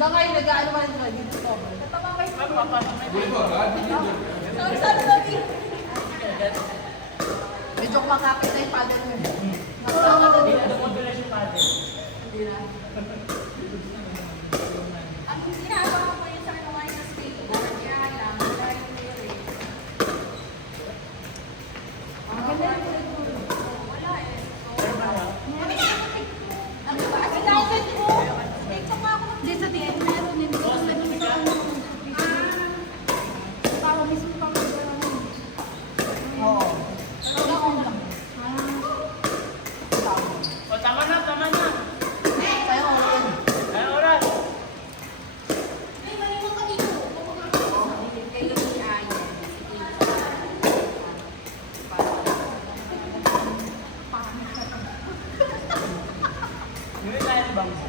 Hanggang ngayon, nag-ano ba nila dito ko? Tatama kayo. Sorry. Medyo makakit na yung paddle mo. Nakasama na dito. Nakudulas yung paddle. Hindi na. Ang ginagawa ko yun sa ano ngayon sa skateboard, kaya lang, dahil theory. Ang ganda yung Wala eh. Pero ba na? Ano ba? Ang dahil ko, TikTok nga ako. Hindi sa tingin, meron din. Hindi ko sa tingin sa para mismo pang oo. Pero ako lang. O, tama na. Kaya ako lang. Ay, oras. Ay, maliwan ka dito. Kayo si Ayan. Hindi tayo ng bangko.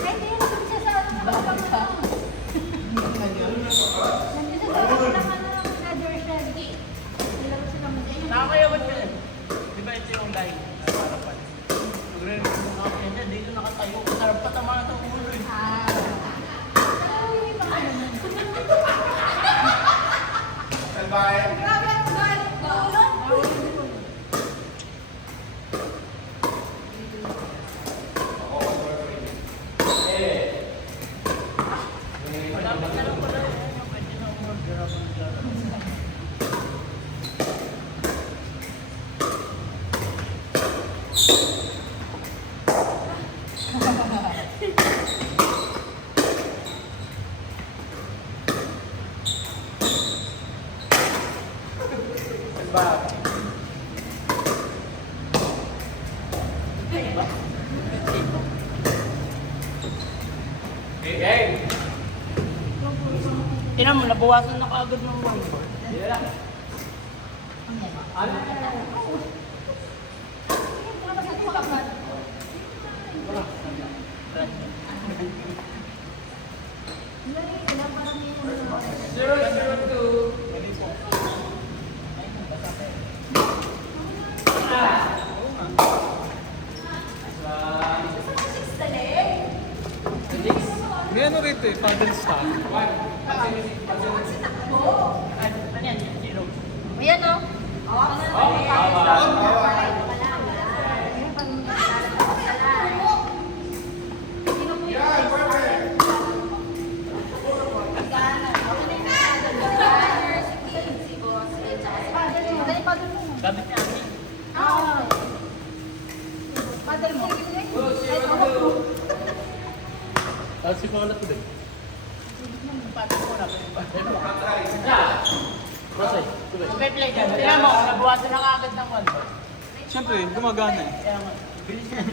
Ay, hindi. Nandun siya sa ano. Nandun siya sa leather shed. Nilaro sila mag-ayun. Nakakayawat ka rin. Di ba ito yung line? Harapan. Nagre-record mo nga ako yan. Dito nakatayo. Sarap pa tama ng ulo eh. Grabe ang galit ko. Wala pa na lang pala yun. Pwede na umorder ako ng gano'n. Ba? Hey! Tinan mo, nabawasan na kaagad ng one. Yeah. Ano? Zero, zero, two. May ano rito eh, paddle stand. Ano yan? Zero. Ayan o. Gamit niya amin. Paddle mo. Tapos si Paula to din. Paano mo na? Masay. Okay, play ka. Tinan mo, nabawasan na kaagad ng one. Siyempre, gumagana eh. Kaya nga, bilis niya.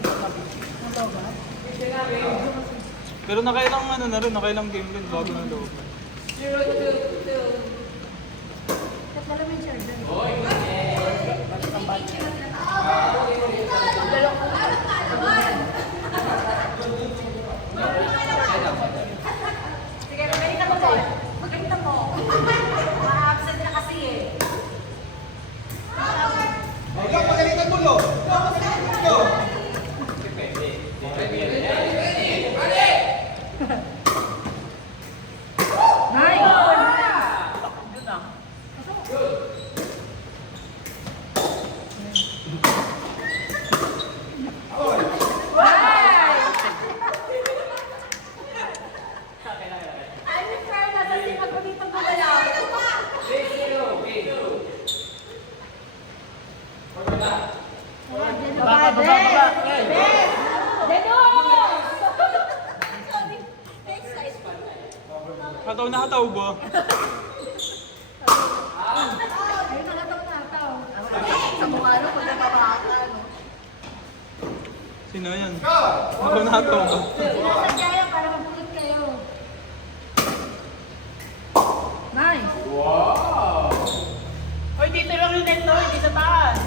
Pero nakailang ano na rin, nakailang game din bago na loob. Sige, pwede ka mo doon. Maganda mo. Ma-absent ka kasi eh. Yun na. I'm trying na sa sipag ko dito gumalaw. Baba. Okay. Next size pa. Hataw na hataw ba? Ayun na nataw. Sa mukha nung pag nababaka. Sino yan? Hataw na hataw ba? Sinasadya yan para mapulot kayo. Nice. Hoy, dito lang yung net, no? Hindi sa taas.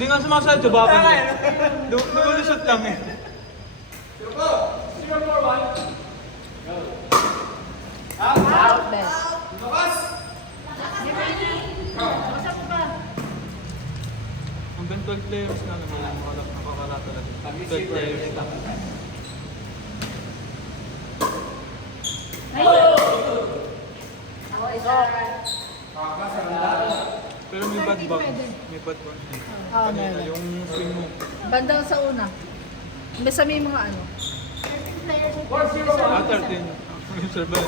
Hindi nga sumasayad sa bakal eh. Lumulusot lang eh. Out, best. Hanggang 12 players na naman. Nakakalakas. wala talaga. 12 players lang. Ako isa. Pero may bad bounce. May bad bounce. Kanina, meron. yung swing mo. Bandang sa una. Basta may mga ano. Ah, 13. Sir Bel.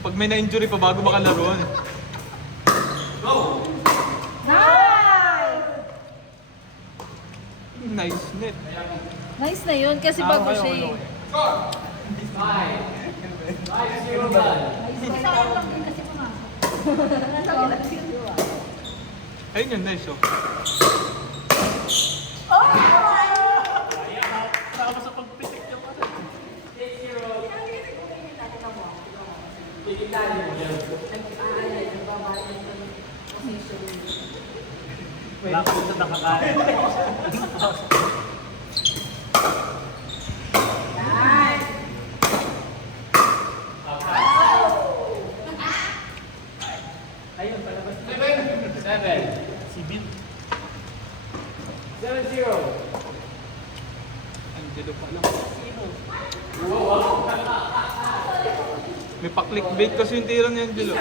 Pag may na-injury pa bago makalaro. Nice! Nice net. Nice na yun kasi bago okay, siya okay, eh. okay. Isa lang din kasi pumasok. Ayun yun, nice oh. Saka sa pagpitik yung ano. Wala ko sa nakakain. Ayun, palabas. 7. Si Bill. 7-0. Angelo pa lang. May pa-clickbait kasi yung tira ni Angelo.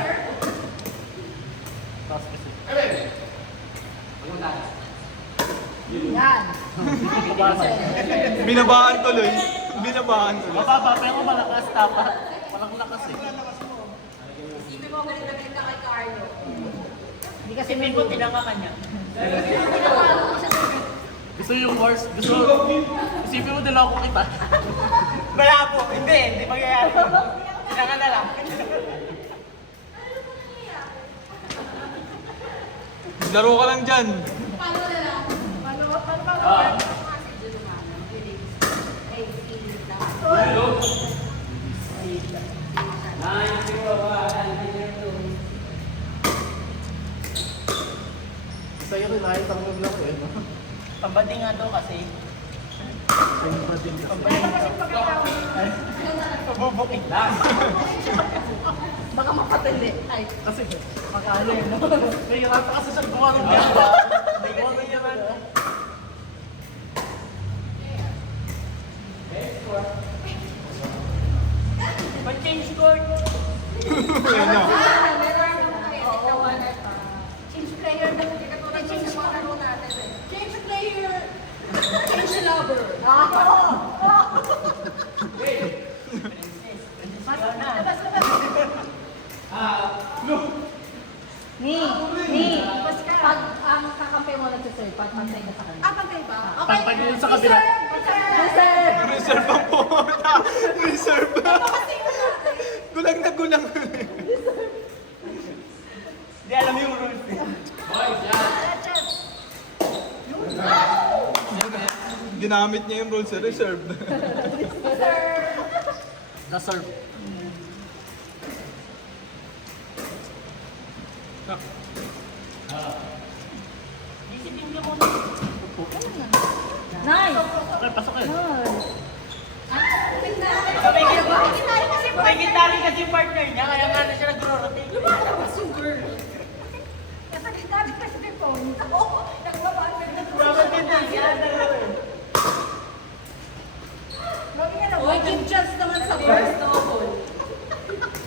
Tapos kasi. Yan. Binabaan tuloy. Binabaan tuloy. Mababa, pero malakas dapat. Walang lakas eh. Isipin mo, galit ka kay Carlo. Hindi kasi Isipin ko, tinaka ka niya. Gusto yung worst. Isipin mo, dalawa ko kita. Malabo. Hindi mangyayari. Tinaka na lang. Laro ka lang dyan. Paano na lang? Paano Kasi dyan naman, feelings. Ay, feelings lang. Sa'yo rin ayos ang move lang eh. Pambanding nga daw kasi. Pambanding kasi. Pabubukit lang. Baka mapatindi. Ay, Kasi, makano yun. Nahihirap ka kasi sa buwan ng ganda. May buwan ng yaman. Pag-change score. Ayun na. Change player na. Change sa mga laro natin eh. Change player. Change lover. ni. Pag ang kakampi mo nagsiserve, pantay ka sa kanya. Pantay ba? Pag yun sa kabila. Reserve! Reserve ang pumunta. Reserve. Gulang na gulang. Hindi alam yung rules eh. Ginamit niya yung rules sa reserve. Na-serve. Isipin niyo muna. Nice! Okay, pasok kayo. Nice! May gitari kasi yung partner niya, kaya nga na siya nag-rotate. Lumalabas yung girl. Kasi dati kasi may phone. Oo, nagbabaan na Uy, give chance naman sa first double.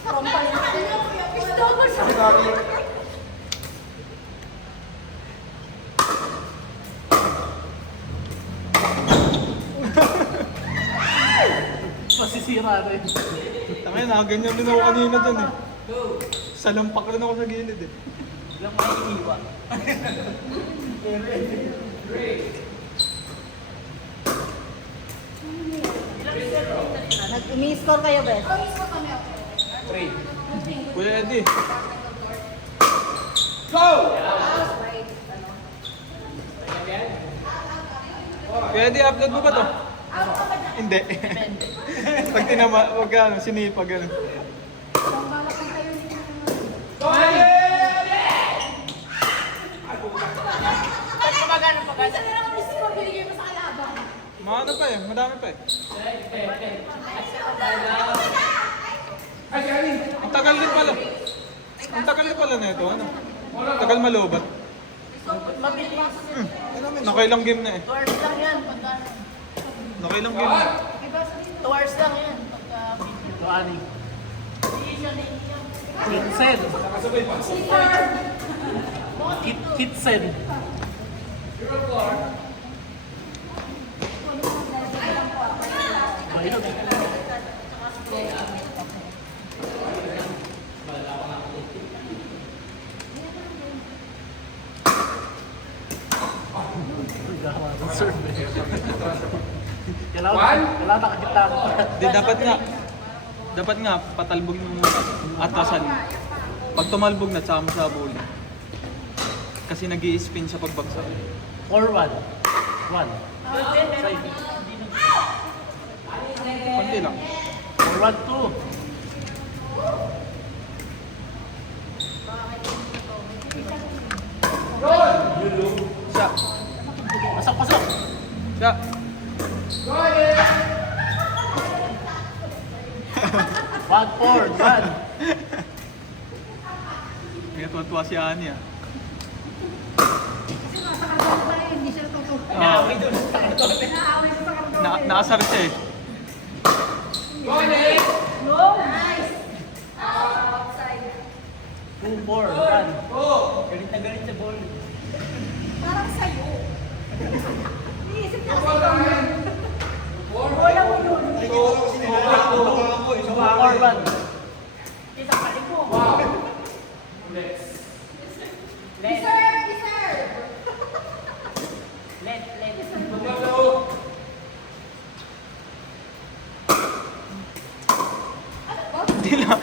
From It's double sa Masisira rin. Tangin na, ganyan din ako kanina dun eh. Salampak rin ako sa gilid eh. Biglang may iniwa. Nag-umi-score kayo, Bes? Kuya Eddie. Kuya Eddie, upload mo ba to? Hindi. Pag tinama, wag ano, sinipag ano. Isa na lang ang gusto mo, binigay mo sa kalaban. Maano pa eh, madami pa eh. Ang tagal din pala. Ang tagal din pala na ito, ano? Tagal malobat. Mabilis. Nakailang game na eh. 2 hours lang yan. Pagka... Nakailang game na. 2 hours lang yan. Pagka... Ito, ani. Kitsen. Kitsen. Ayun. Kailangan nakakita ako. Di, dapat nga, patalbog mo muna. Atasan. Pag tumalbog na, tsaka mo sa buli. Kasi nag spin sa pagbagsak. 4-1. 1. Side. Konti lang. 4-1-2. Siya. Pasok. Siya. 1-4. Kaya tuwa si Ani ah. Kasi nasa karton pa yun, hindi siya natutuwa. Naaway doon sa karton. Naaway ko sa karton. Naasar siya eh. No! Nice! Outside. 2-4. Galit na galit sa ball. Parang sa'yo. Iniisip niya kasi wala mo yun. 2-4. Isa pa rin mo. Deserve! Deserve! Let. Hindi lang.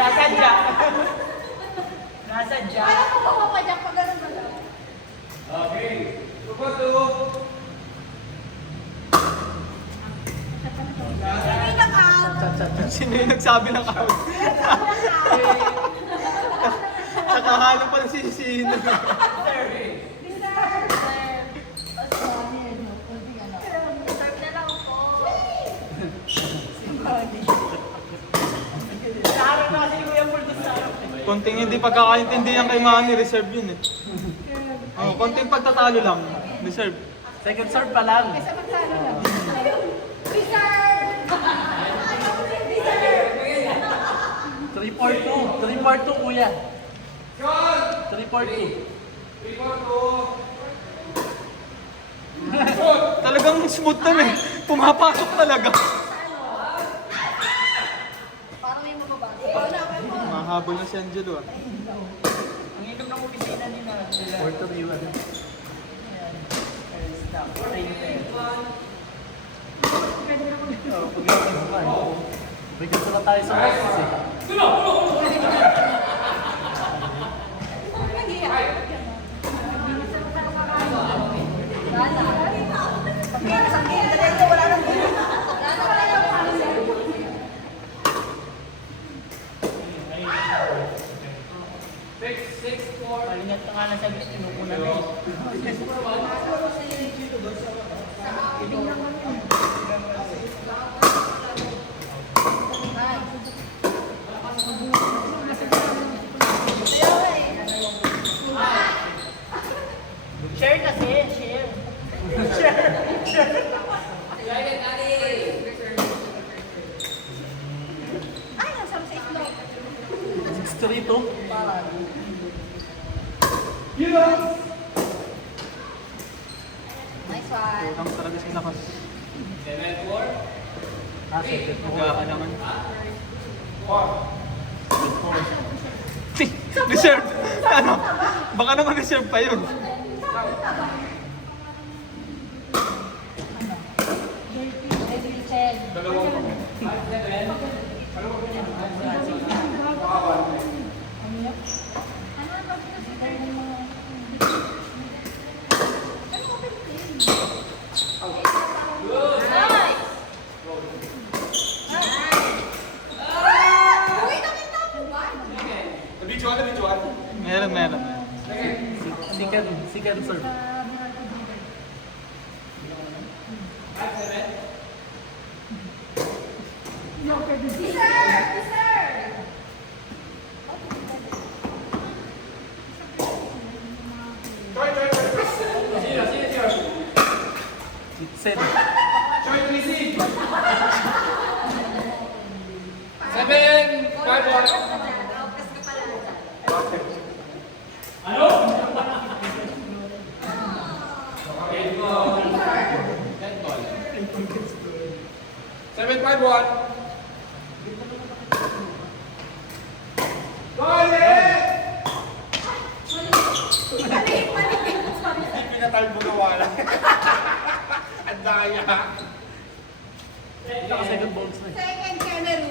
Nasadya. Nasadya. Alam mo ba mamadyak pag ganun na lang? Hindi na out. Sino yung nagsabi ng out? Nakahalo pa si Sino. Naharap na kasi ni Kuya Paul doon sa harap. Konting hindi pagkakaintindihan kay Manny, reserve yun eh. Oh, konting pagtatalo lang, reserve. Second serve pa lang. Sa magkano lang? Reserve! Reserve! 3-4-2. 3-4-2, Kuya. 3-4-2. Talagang smooth na eh. Pumapasok talaga. Parang may mababago. Mahabol na si Angelo ah. Ang inom ng opisina nila. 4-2-1. Bigyan sila tayo sa box eh. Palingat ka nga lang sa gusto, inukuna na eh. Share kasi, share. Ay, nasam sa itlog. 6-3-2. Nice one. Utang talaga si Lakas. Ah, 7-4. Nag-aalangan. Reserve! Ano? Baka naman reserve pa yun. Meron. Second serve. Pinatalbo na wala. Ang daya. Second balls na. Second kernel.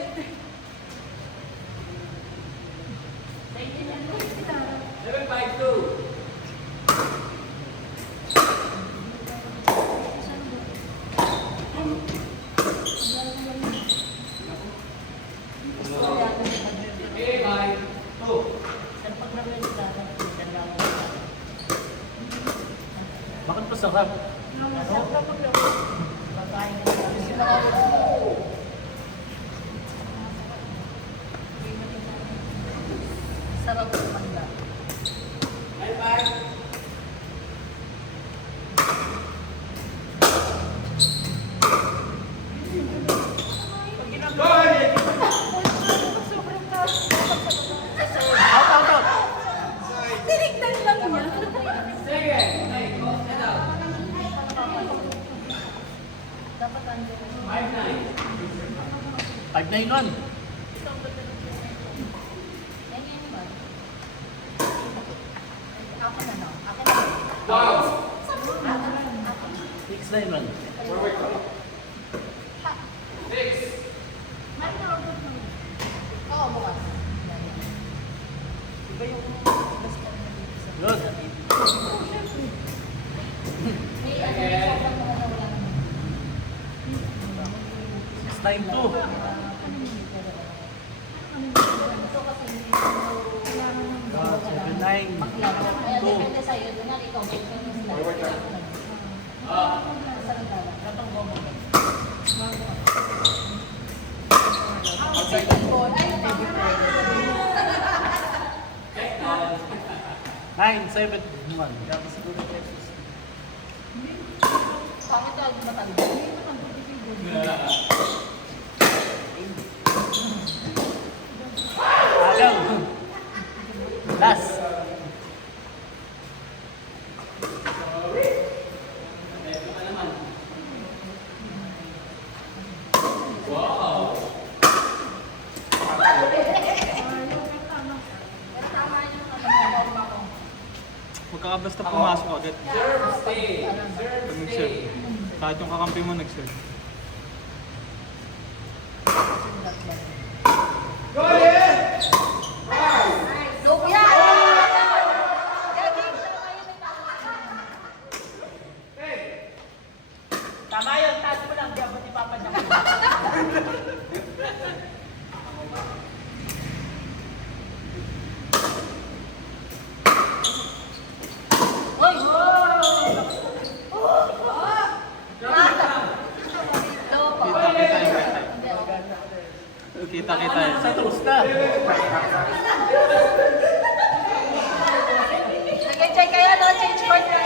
Bakit pa sarap? Sarap ng mangga. Tinignan lang niya. Dapat andyan. 5-9-1. Yan yan ba? Ako na no. Ako na. 6-9-1. Oo, bukas. Iba yung Good. may ano yung sobrang mga nawala naman. 6-9-2. Ito kasi hindi 7-9. maglaro. Kaya depende sa'yo. Doon nga ikaw, may fitness lang. Sarantala. Katong bomba. Second ball. Ay, 9-7-1. Bakit ito ang matanda? Agaw. Last. Magkakabasta pumasok agad. Pag nag-serve. Kahit yung kakampi mo nag-serve. Tama yun. Taas mo lang. Di ako di papadyak. Kita-kita yun. Sa toast ka. Sige, check kayo, no? Change court na.